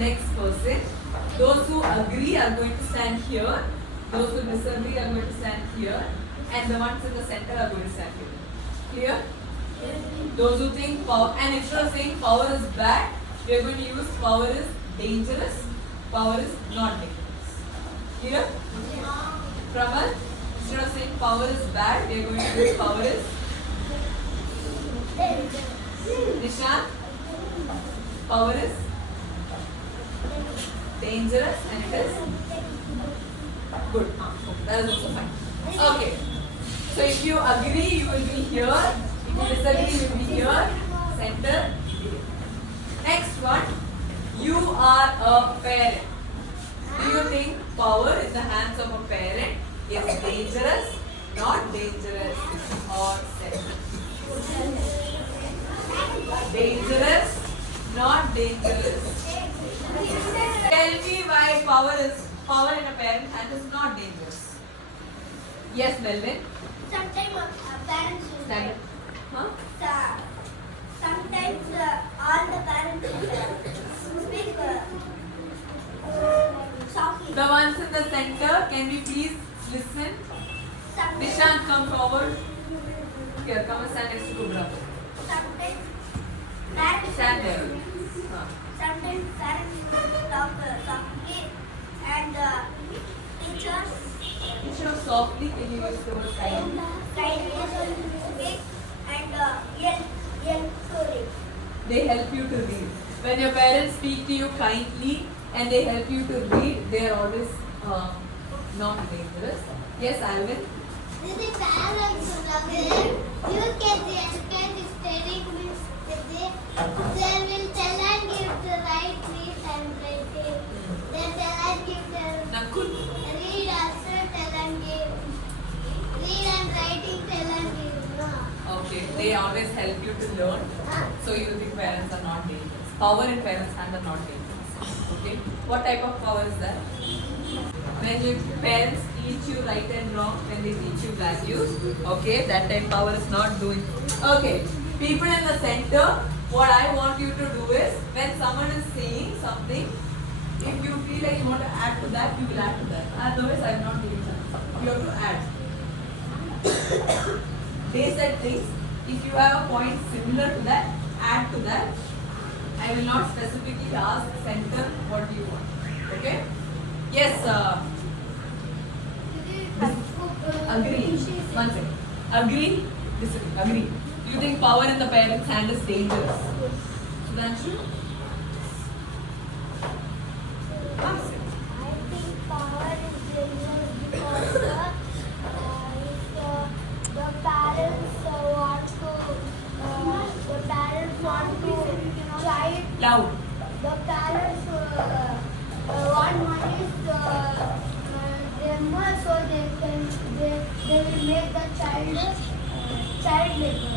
next person. Those who agree are going to stand here. Those who disagree are going to stand here. And the ones in the center are going to stand here. Clear? Those who think power, and instead of saying power is bad, we are going to use power is dangerous. Power is not dangerous. Clear? Pramal, instead of saying power is bad, we are going to use power is Nishan, power is dangerous and it is good. Okay, that is also fine. Okay. So if you agree, you will be here. If you disagree, you will be here. Center. Next one. You are a parent. Do you think power in the hands of a parent is dangerous, not dangerous, or safe? Dangerous, not dangerous. Tell me why power in a parent's hand is not dangerous. Yes, Melvin. Sometimes parents will Stand up. Huh? sometimes all the parents will speak softly. The ones in the center, can we please listen? Nishant, come forward. Here, come and stand next to Kubra. Sometimes parents Stand there. Huh. Sometimes parents will talk softly and teachers Instead of softly, can you use the word kindly? kindly speak and yell sorry. They help you to read. When your parents speak to you kindly and they help you to read, they are always not dangerous. Yes, Alvin? The parents UKG LKG studying means they will tell and give to write, read and write. They tell and give to Nakul? read also tell and give. Read and writing tell and give. No. Okay, they always help you to learn. So you think parents are not dangerous. Power in parents' hand are not dangerous. Okay, what type of power is that? When your parents teach you right and wrong, when they teach you values, okay, that type of power is not doing. Okay, people in the center, what I want you to do is, when someone is saying something, if you feel like you want to add to that, you will add to that. Otherwise, I am not giving that. You have to add. They said things. If you have a point similar to that, add to that. I will not specifically ask center what do you want. Okay? Yes. Agree. One second. Agree. Disagree. Agree. Do you think power in the parent's hand is dangerous? Sudhanshu? Answer. I think power is dangerous because if the parents want to child Loud. the parents want money them so they will make the child labor.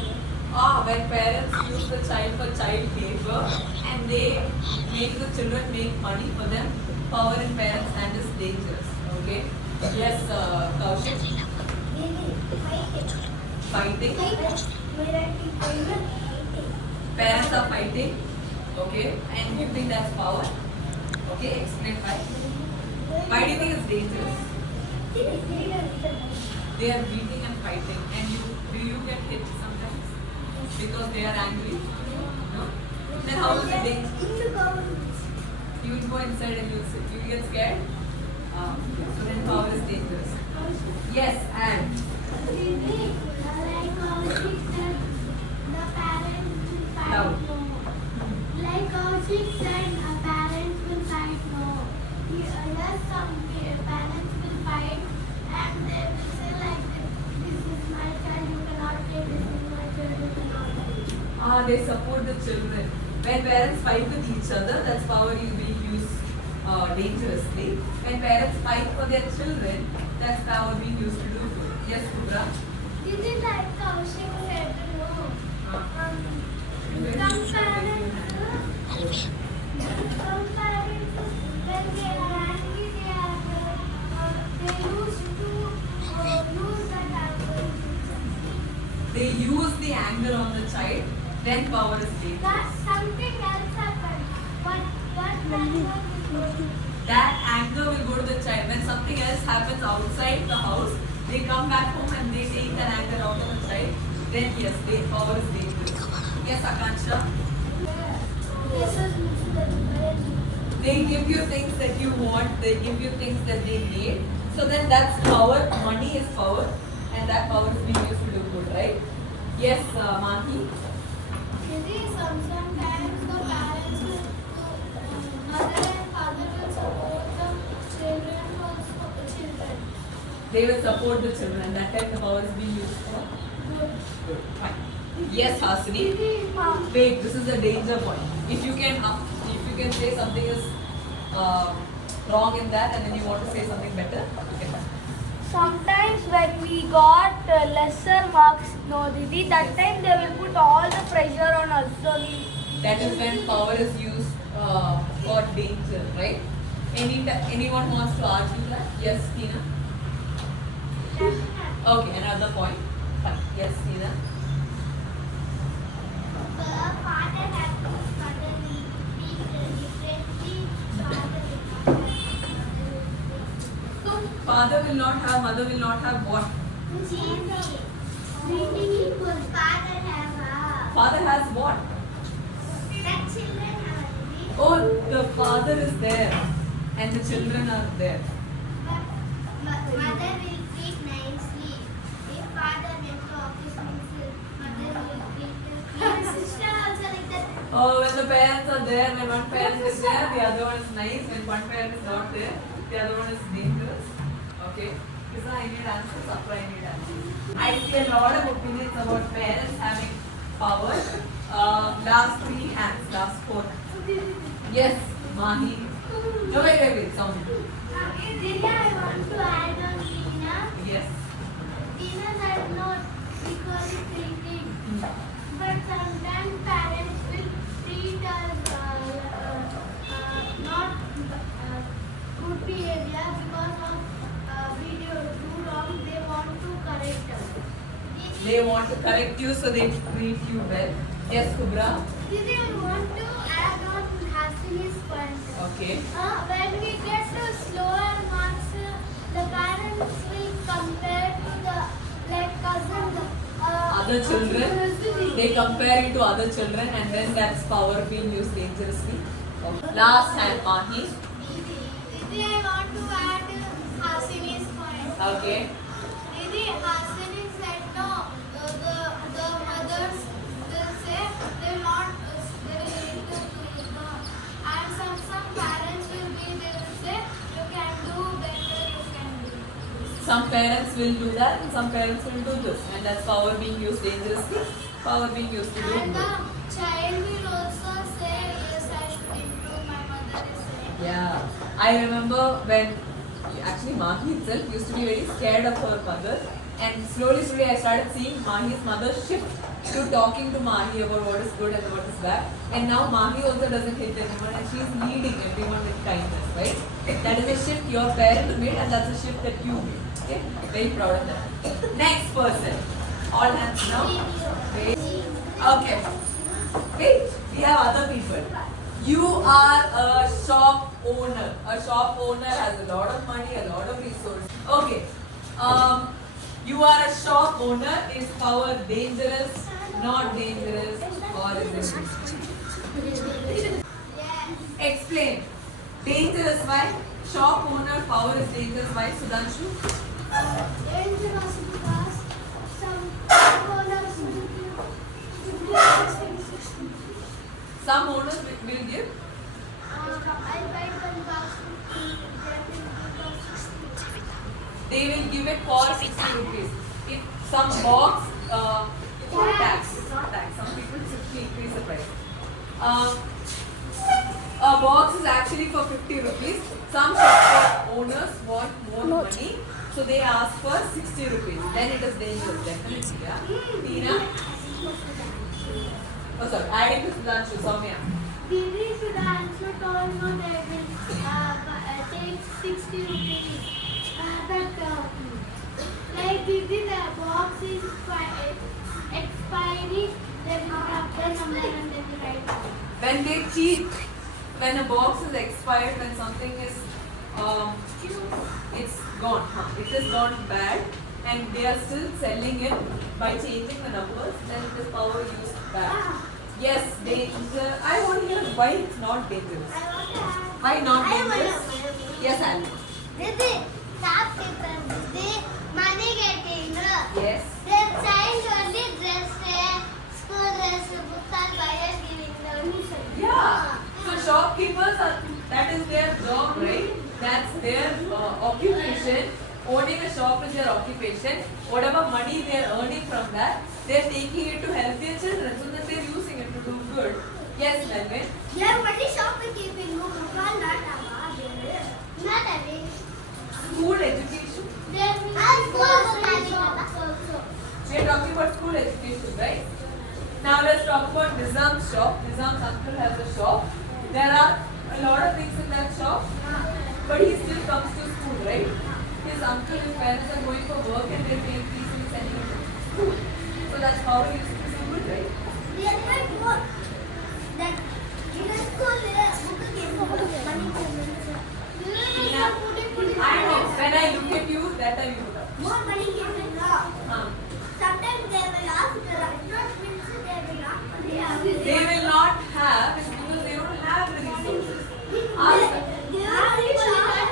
When parents use the child for child labor and they make the children make money for them, power in parents' hand is dangerous. Okay? Yes, Kaushik. Fighting. Parents are fighting. Okay? And you think that's power? Okay, explain why. Why do you think it's dangerous? They are beating and fighting. And do you get hit sometimes? Because they are angry? No? Then how is it dangerous? You will go inside and you will get scared? So then power is dangerous. Yes, and? Loud. Like Kaushik said, parents will fight. No. Yes, some parents will fight and they will say like this is my child, you cannot take this is my child, you cannot take. They support the children. When parents fight with each other, that's power is being used dangerously. When parents fight for their children, that's power being used to do good. Yes, Kubra? This is like Kaushik said, no. Some parents, when they are angry, they used to use that anger. They use the anger on the child, then power is dangerous. That something else happened. But that That anger will go to the child. When something else happens outside the house, they come back home and they take that anger out of the child. Then yes, their power is dangerous. Yes, Akansha. They give you things that you want. They give you things that they need. So then that's power. Money is power, and that power is being used to do good, right? Yes, Mahi. Sometimes the parents will, mother and father will support the children also, children. They will support the children. That time the power is being used for good. Fine. Yes, Hasini. Wait, this is the danger point. If you can say something is wrong in that, and then you want to say something better, you can. Sometimes when we got lesser marks, no Didi, that time they will put all the pressure on us. So That is when power is used for danger, right? Anyone wants to argue that? Yes, Tina. Okay, another point. Fine. Yes, Tina. Father has mother Father will not have, mother will not have what? Father has what? Oh, the father is there and the children are there. Mother will treat nicely. If father went to office, mother will treat his sister also like that. Oh, when the parents are there, when one parent is there, the other one is nice. When one parent is not there, the other one is dangerous. Okay. Kisa, I need answers. After I need answers. I see a lot of opinions about parents having power. Last 3 hands, last 4. Yes, Mahi. No, wait. Sound. Divya, I want to add on Tina. Yes. Tina does not equally treating. But sometimes parents will treat us not good behavior because of we do wrong. They want to correct us. They want to correct you, so they treat you well. Yes, Kubra. Didi, I want to add on Hasini's point. Okay. When we get to slower marks, the parents will compare to the cousins. Other children, they compare you to other children, and then that's power being used dangerously. Okay. Last hand, Mahi. Didi, I want to add Hasini's point. Okay. Didi, Hasini said no. The mothers will say they will not. They will lead to the and some parents will be. They will say you can do better. You can do. Some parents will do that, and some parents will do this, and that's power being used dangerously. Power being used to do And the good. child will also say yes, I should improve. My mother is saying. Yeah. I remember when actually Mahi itself used to be very scared of her mother, and slowly I started seeing Mahi's mother shift to talking to Mahi about what is good and what is bad. And now Mahi also doesn't hit anyone, and she is leading everyone with kindness, right? That is a shift your parents made, and that's a shift that you made. Okay? Very proud of that. Next person. All hands now. Wait. Okay. Wait. We have other people. You are a shop owner. A shop owner has a lot of money, a lot of resources. Okay. You are a shop owner. Is power dangerous, not dangerous, or is it? Yes. Explain. Dangerous why? Shop owner power is dangerous why? Sudhanshu? Dangerous because some owners will give 50, Some owners will give. I buy 1 box 50, They will give it for 60 rupees. If some box for tax, it's not tax. Some people simply increase the price. A box is actually for 50 rupees. Some shop owners want more money, so they ask for 60 rupees. Then it is dangerous, definitely. Yeah. Tina? Oh, sorry. Adding to Sudhanshu, Soumya. Didi should answer told no they will take 60 rupees. Like Didi, the box is expiring, they will have the number and they will write. When they cheat, when a box is expired, when something is it's gone, it has gone bad, and they are still selling it by changing the numbers, then it is power used bad. Yes, danger. I want to hear why it's not dangerous. Why not dangerous? Yes, Anna. This is shopkeeper. This is money getting. Yes. Their child only dress, school dress, books are buyers giving the Yeah. So shopkeepers are, that is their job, right? That's their occupation. Owning a shop is their occupation. Whatever money they are earning from that, they are taking it to help their children, so that they are using it to do good. Yes, Melvin. They are only shopkeeping. No, not having. School education. They are also. We are talking about school education, right? Now let's talk about Nizam's shop. Nizam's uncle has a shop. There are a lot of things in that shop, but he still comes to school, right? His uncle, his parents are going for work and they're paying fees and sending him to school. So that's how he used to school, right? They are not work. That in a school, I know. When I look at you, that time you put up. more money given. Sometimes they will ask the restaurant means they will not. They will not have is because they don't have the resources. Ask them. They are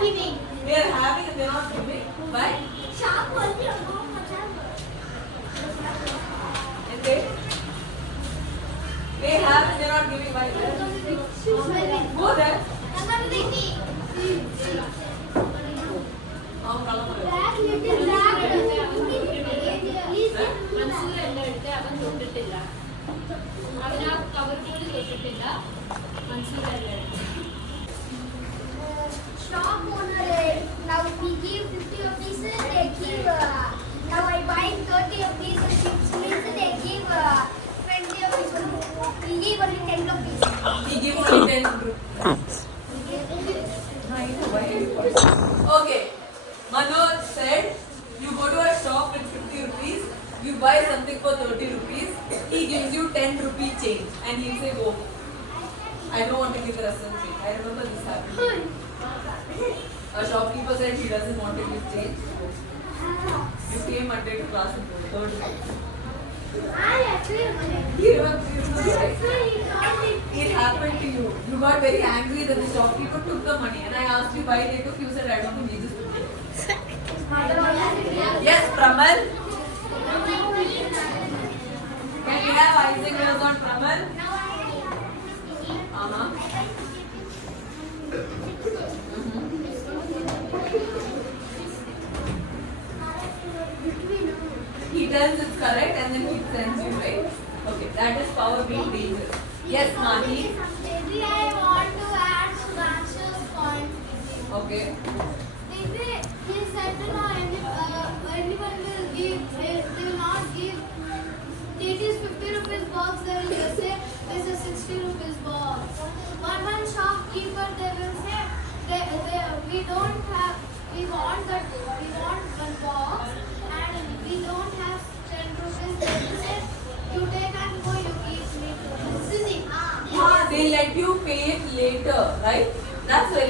giving. They are having and they are not giving. Why? Shop only And they have and they are not giving. Why? Go there. മൻസൂരല്ല അവൻ തൊട്ടിട്ടില്ല അവൻ ആ cover പോലും തൊട്ടിട്ടില്ല മൻസൂരല്ല Shop owner, now we give 50 rupees, they give, now I buy 30 rupees, which means they give 20 rupees, we give only 10 rupees. He give only 10 rupees. Okay. Manoj said, you go to a shop with 50 rupees, you buy something for 30 rupees, he gives you 10 rupee change and he'll say go. I don't want to give the rest of the change. I remember this happened. A shopkeeper said he doesn't want to give change. You came Monday to class and told third. I actually remember. You remember, right? It happened to you. You got very angry that the shopkeeper took the money and I asked you why they took. You said I don't think Jesus took it. Yes, Pramal. Can we have icing girls on Pramal? He tells it's correct and then he sends you, right? Okay, that is power being dangerous. Yes, Mani. Maybe I want to add Sudhanshu's point. Okay. Maybe he said to know anyone will give, they will not give. It is 50 rupees box, they will just say this is 60 rupees box. One shopkeeper, they will say we don't have, we want one box and we don't have 10 rupees. They will say you take and go, you give me. They let you pay it later, right? That's very